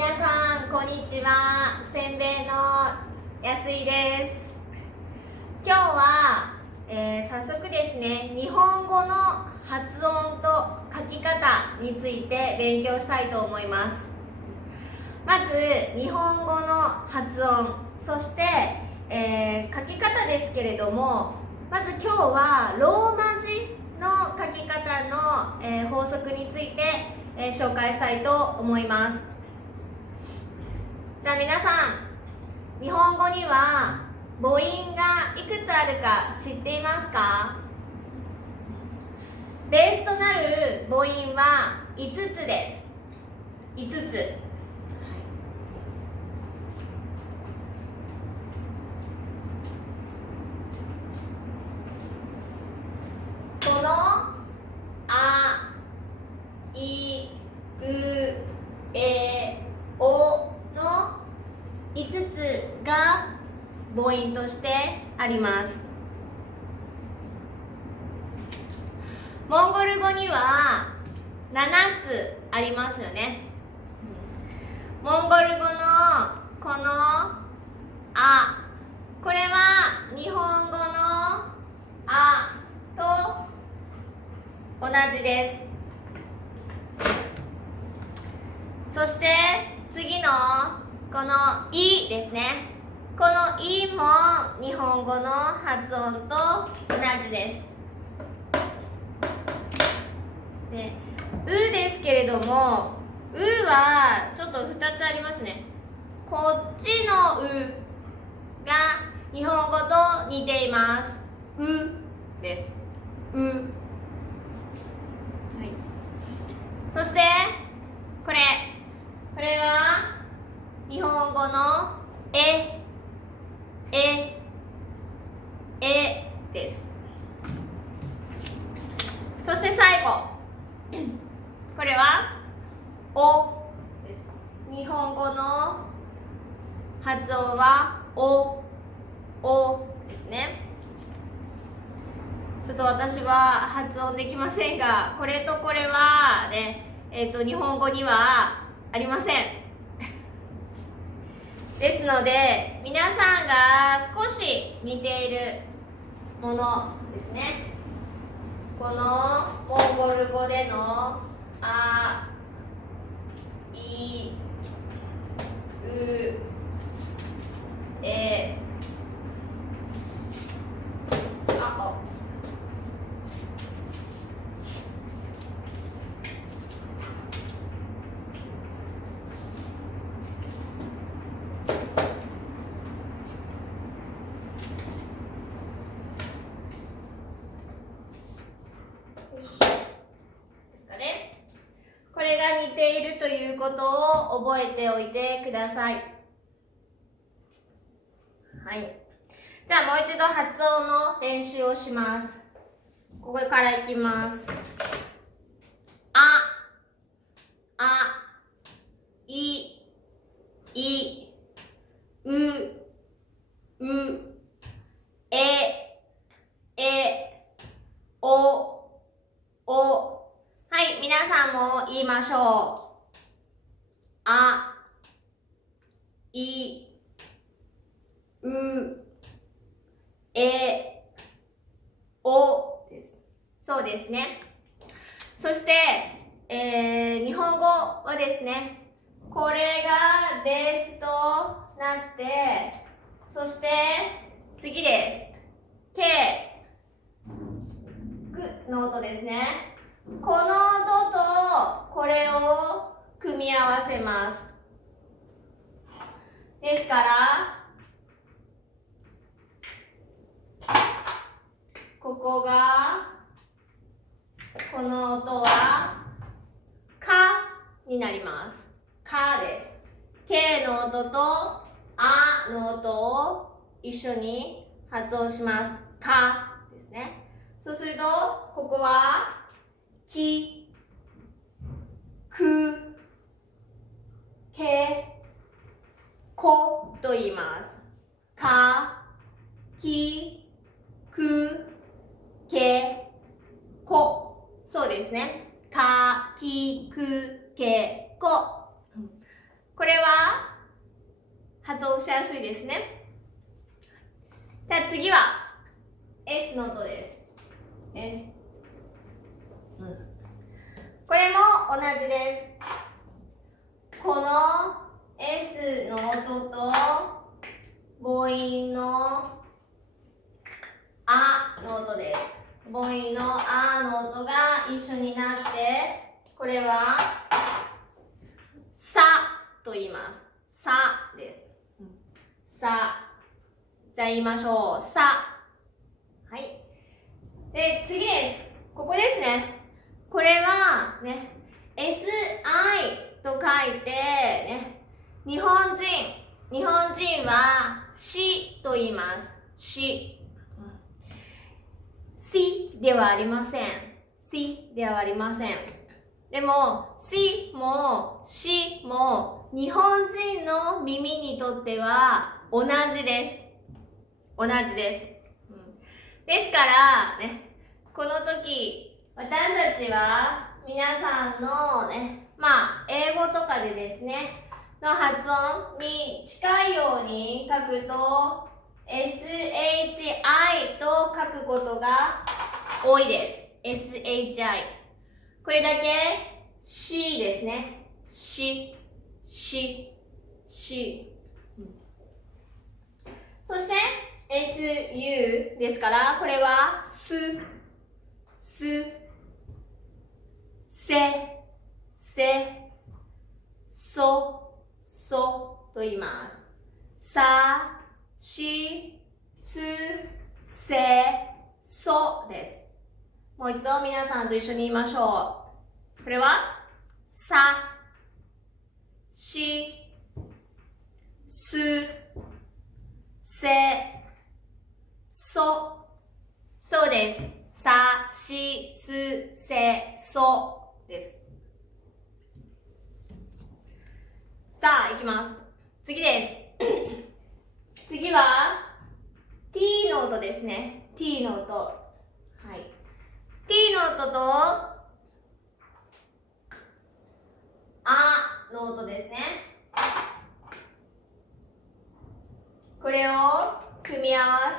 皆さんこんにちは。せんべいの安井です。今日は、早速ですね、日本語の発音と書き方について勉強したいと思います。まず日本語の発音、そして、書き方ですけれども、まず今日はローマ字の書き方の、法則について、紹介したいと思います。じゃあ皆さん、日本語には母音がいくつあるか知っていますか？ベースとなる母音は5つです。5つ。このあ、い、う、え、おの5つが母音としてあります。モンゴル語には7つありますよね。モンゴル語のこのあ、これは日本語のあと同じです。そして次のこのいですね。このいも日本語の発音と同じです。で、うですけれども、うはちょっと2つありますね。こっちのうが日本語と似ています。うです。う。はい。そしてこれは日本語のえです。そして最後、これはおです。日本語の発音はおですね。ちょっと私は発音できませんが、これとこれはね、日本語にはありません。ですので、皆さんが少し似ているものですね。このモンゴル語でのあ、い、う、え、あ、お。ですかね。これが似ているということを覚えておいてください。はい。じゃあもう一度発音の練習をします。ここからいきます。あ、い、う、え、お。はい、皆さんも言いましょう。あ、い、う、え、おです。そうですね。そして、日本語はですね、これがベースとなって、そして次です。け、くの音ですね。この音とこれを組み合わせます。ですから、ここが、この音は、かになります。かです。けの音とあの音を一緒に発音します。かですね。そうすると、ここは、き、く、け、こと言います。か、き、く、け、こ。そうですね。か、き、く、け、こ。ここれは発音しやすいですね。じゃあ次は S の音です。S、これも同じです。この S の音と母音のあの音です。母音のあの音が一緒になって、これはさと言います。さです。さ。じゃあ言いましょう。さ。はい。で、次です。ここですね。これはね、SI と書いてね、日本人はしと言います。し。しではありません。しではありません。でも、しもしも日本人の耳にとっては同じです。同じです。ですからね、この時私たちは皆さんのね、英語とかでですねの発音に近いように書くと SHI と書くことが多いです。SHI。これだけ C ですね。し。そして SU ですから、これはせそと言います。さ、し、す、せ、そです。もう一度皆さんと一緒に言いましょう。これはさ、し、す、せ、そ。そうです。さ、し、す、せ、そです。さあ、いきます。次です。次は T の音ですね。T の音。はい。T の音とあの音ですね。これを組み合わ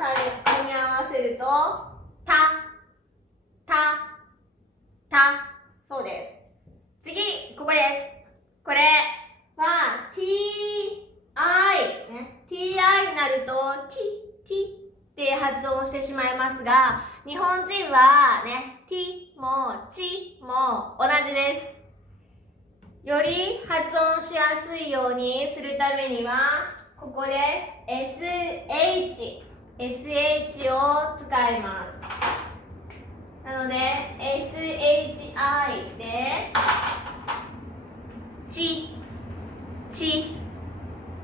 せるとた。そうです。次、ここです。これは TI ね。TI になると T って発音してしまいますが、日本人はね、T もチも同じです。より発音しやすいようにするためには、ここで SH を使います。なので SHI でち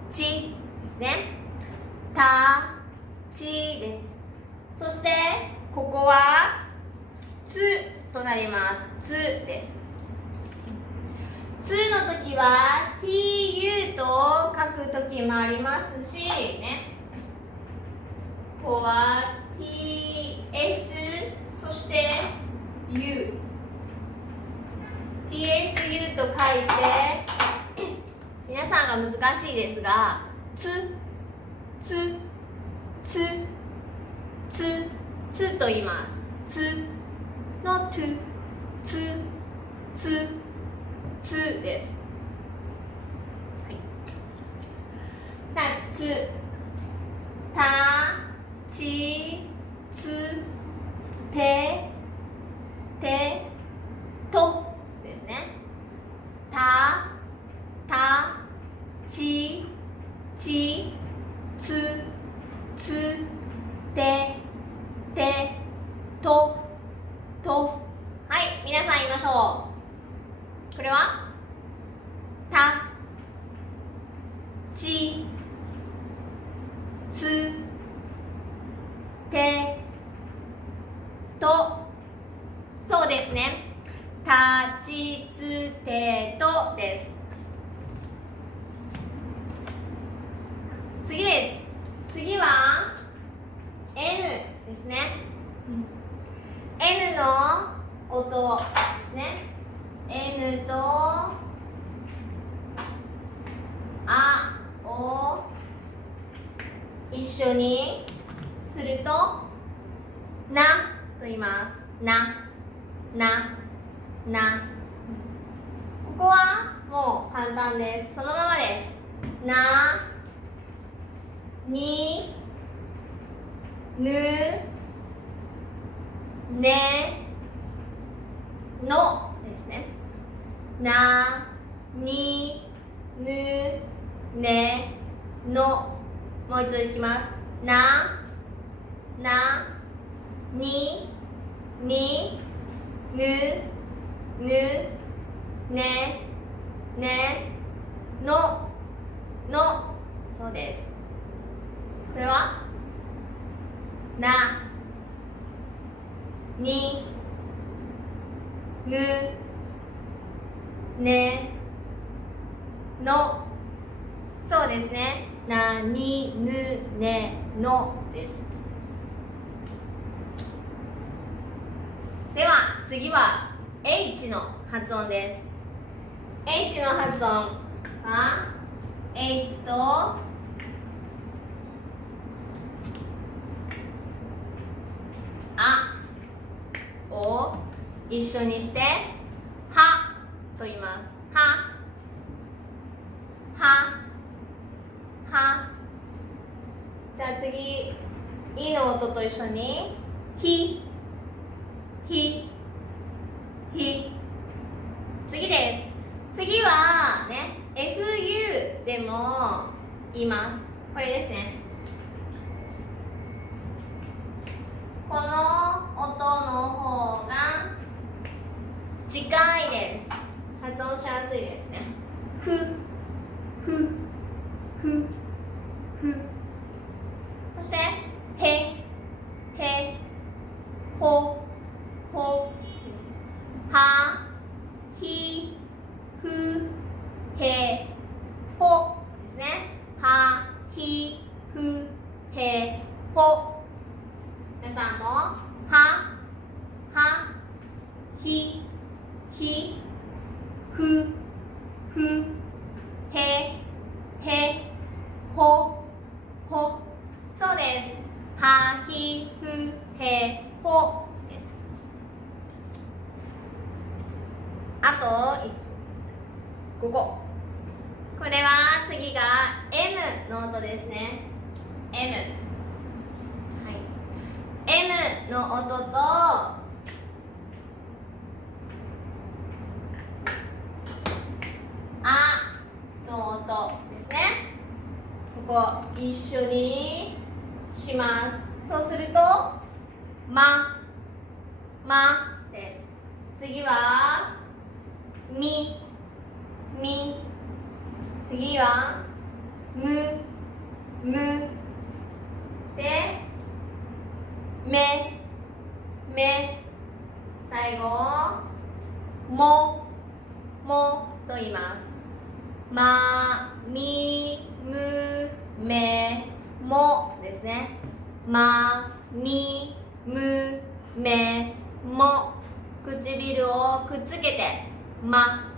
ですね。たちです。そしてここはつとなります。つです。つの時は TU と書く時もありますしね。ここは TS そして TSU と書いて皆さんが難しいですがつと言います。つのつです。はい。つたちつてとですね。たちつてと。はい、皆さん言いましょう。これはたちつてと。そうですね。たちつてとです。次です。次は N ですね。N の音ですね。N と緒にするとなと言います。な。ここはもう簡単です。そのままです。な、に、ぬ、ね、のですね。な、に、ぬ、ね、の。もう一度いきます。な、に、ぬ、ね、の。そうです。これはな、に、ぬ、ね、の。そうですね。な、に、ぬ、ね、のです。では次は H の発音です。H の発音は H とあを一緒にしてはと言います。は。じゃあ次いの音と一緒にひ。次です。次はね FU でも言います。これですね。この音の方が近いです。発音しやすいですね。ふ。そしてへ、ほです。は、ひ、ふ、へ、ほですね。は、ひ、ふ、へ、ほ。皆さんもは、ひ、ふ、へ、ほ。そうです。は、ひ、ふ、へ、ほです。あと1、ここ。これは次が M の音ですね。M。はい。M の音とあの音ですね。ここ一緒にします。そうするとまです。次はみ。次はむでめ最後もと言います。ま、み、む、め、もですね。ま、み、む、め、も。唇をくっつけてま、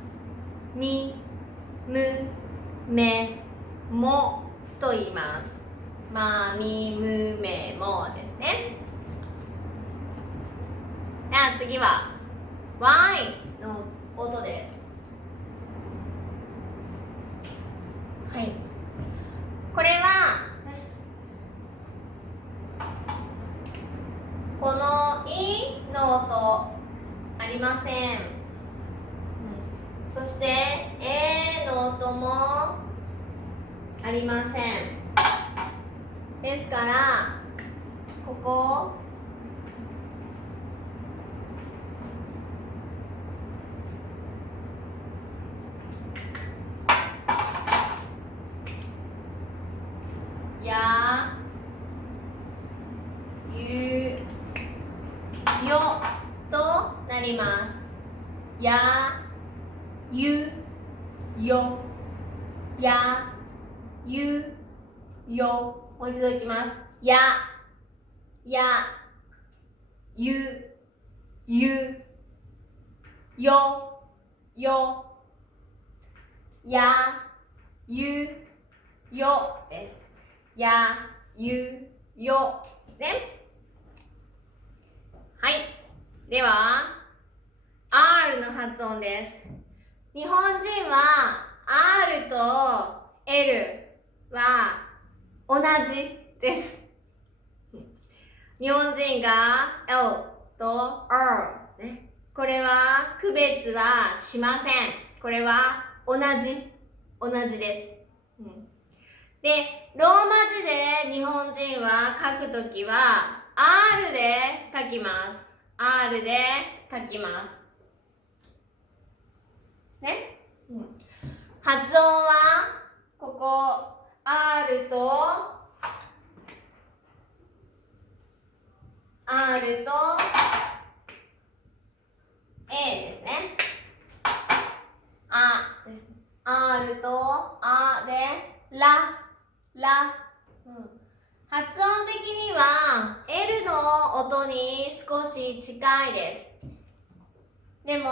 み、む、め、もと言います。ま、み、む、め、もですね。では次は Y の音です。はい。これはこのいの音ありません。そしてえの音もありません。ですからここやゆよとなります。やゆよやゆよ。もう一度いきます。やゆよやゆよです。やゆ、よですね。はい。では、R の発音です。日本人は R と L は同じです。日本人が L と R、ね、これは区別はしません。これは同じです。で、ローマ字で日本人は書くときは R で書きます。R で書きます。ですね。発音はここ R と A ですね。です。R とA でラ。発音的には L の音に少し近いです。でも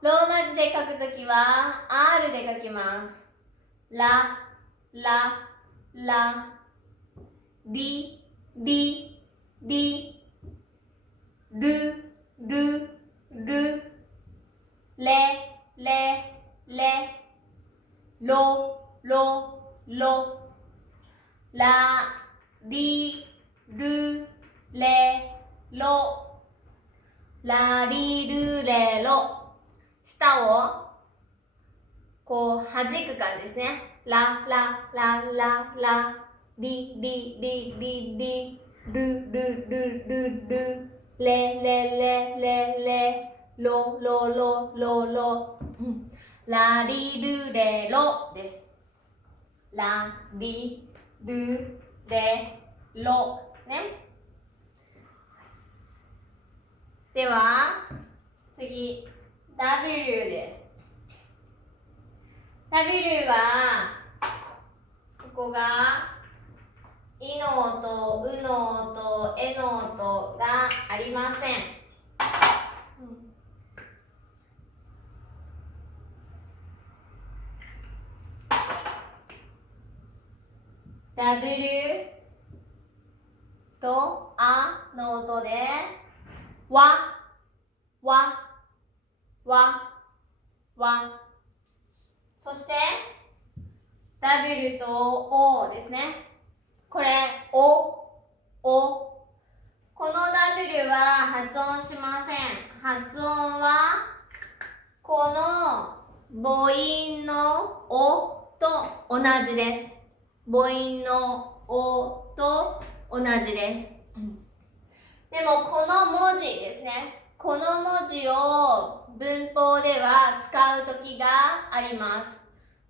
ローマ字で書くときは R で書きます。ラ、リ、ル、レ、ロ、ラ、リ、ル、レ、ロ、ラリルレロ。舌をこう弾く感じですね。ラ、リ、ル、レ、ロ、ラリルレロです。ラリルレロですね。では次 W です。W はここがいの音、うの音、えの音がありません。W とあの音でわ。そして W と O ですね。これこの W は発音しません。発音はこの母音のおと同じです。母音のおと同じです。でもこの文字ですね。この文字を文法では使う時があります。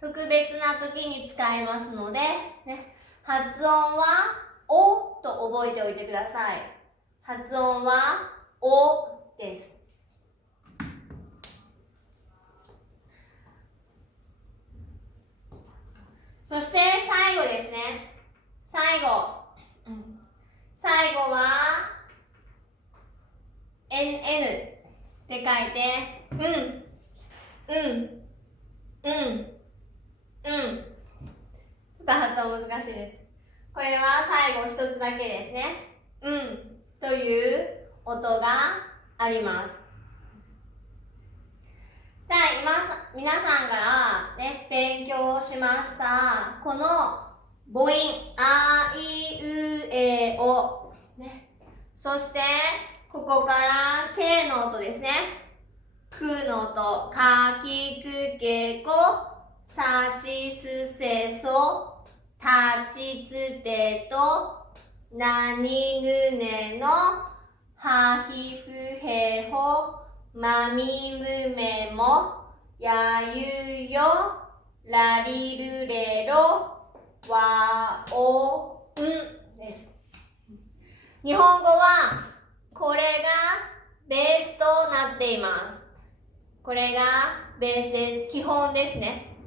特別な時に使いますので、ね、発音はおと覚えておいてください。発音はおです。そして最後ですね。最後は NN って書いてちょっと発音難しいです。これは最後一つだけですね。という音があります。じゃあ皆さんがね勉強しましたこの母音あいうえお、ね、そしてここから K の音ですね。くの音、かきくけこ、さしすせそ、たちつてと、なにぬねの、はひふへほ、まみむめも、やゆよ、らりるれろ、わおんです。日本語はこれがベースとなっています。これがベースです。基本ですね。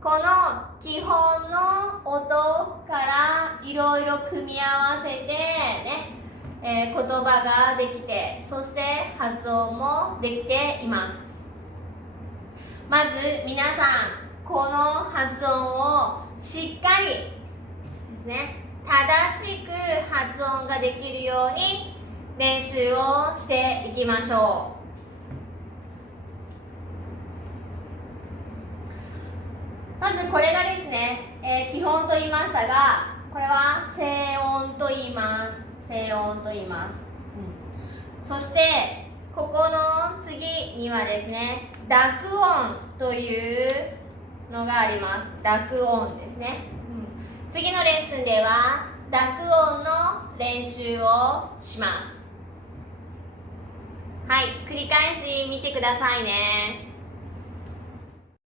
この基本の音からいろいろ組み合わせてね、言葉ができて、そして発音もできています。まず皆さんこの発音をしっかりですね、正しく発音ができるように練習をしていきましょう。まずこれがですね、基本と言いましたが、これは静音と言います。静音と言います。そしてここの次にはですね、濁音というのがあります。濁音ですね。次のレッスンでは濁音の練習をします。はい、繰り返し見てくださいね。